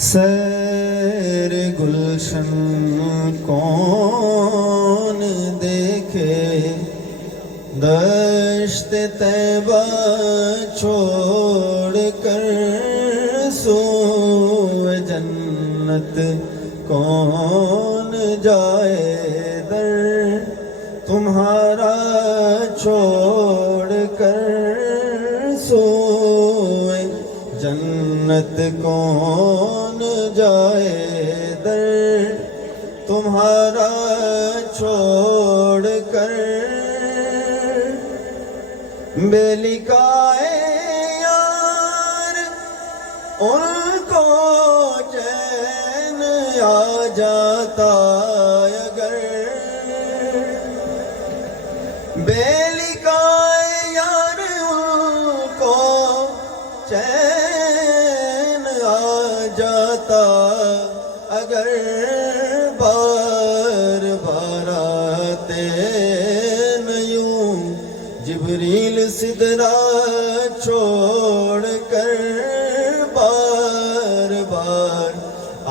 سیر گلشن کون دیکھے، دشت طیبہ چھوڑ کر سوئے جنت کون جائے در تمہارا چھوڑ کر سوئے جنت کون جائے در تمہارا چھوڑ کر بے لکھائے یار ان کو چین آ جاتا اگر بے لکھائے یار ان کو چین آ جاتا اگر بار بار آتے نیوں جبریل سدرا چھوڑ کر بار بار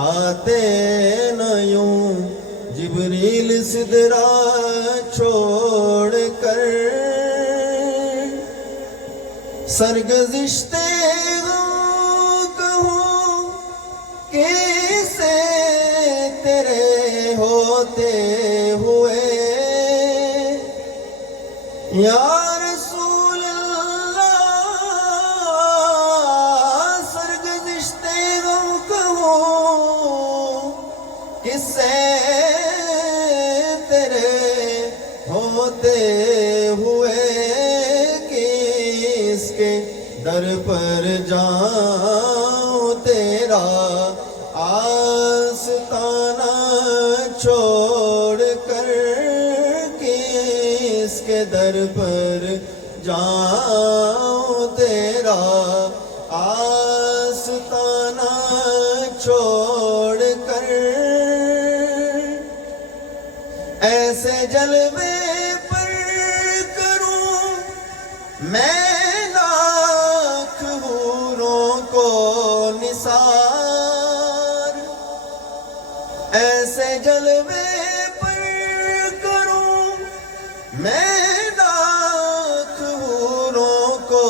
آتے نیوں جبریل سدرا چھوڑ کر سرگزشتے کہوں کیسے تیرے ہوتے ہوئے یا رسول اللہ سرگزشتے کہوں کسے تیرے ہوتے ہوئے کس کے در پر جاؤں تیرا آستانہ چھوڑ کر کس کے در پر جاؤں تیرا آستانہ چھوڑ کر ایسے جلوے پر کروں میں لاکھ حوروں کو نثار ایسے جلوے پر کروں میں لاکھ حوروں کو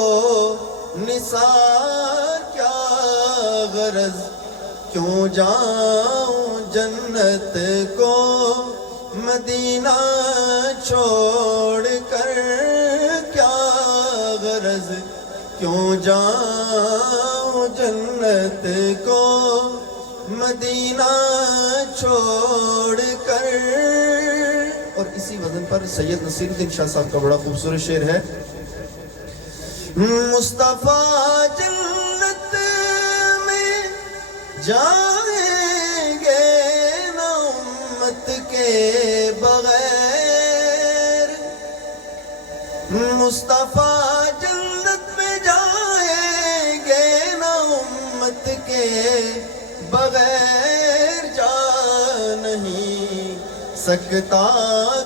نثار کیا غرض کیوں جاؤں جنت کو مدینہ چھوڑ کر کیا غرض کیوں جاؤں جنت کو مدینہ چھوڑ کر اور اسی وزن پر سید نصیر الدین شاہ صاحب کا بڑا خوبصورت شعر ہے مصطفیٰ جنت میں جائیں گے نہ امت کے بغیر مصطفیٰ جنت میں جائیں گے نہ امت کے بغیر جا نہیں سکتا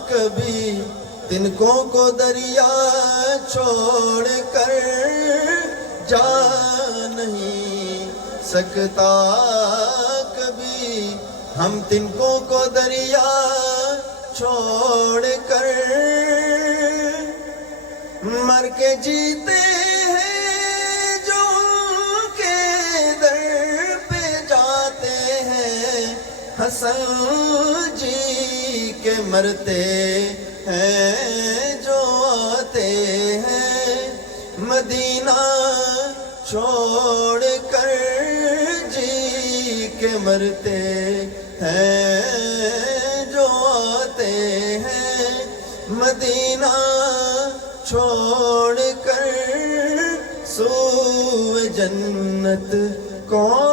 کبھی تنکوں کو دریا چھوڑ کر جا نہیں سکتا کبھی ہم تنکوں کو دریا چھوڑ کر مر کے جیتے ہیں جو ان کے در پہ جاتے ہیں حسن جی کے مرتے ہیں جو آتے ہیں مدینہ چھوڑ کر جی کے مرتے ہیں جو آتے ہیں مدینہ چھوڑ کر سوئے جنت کون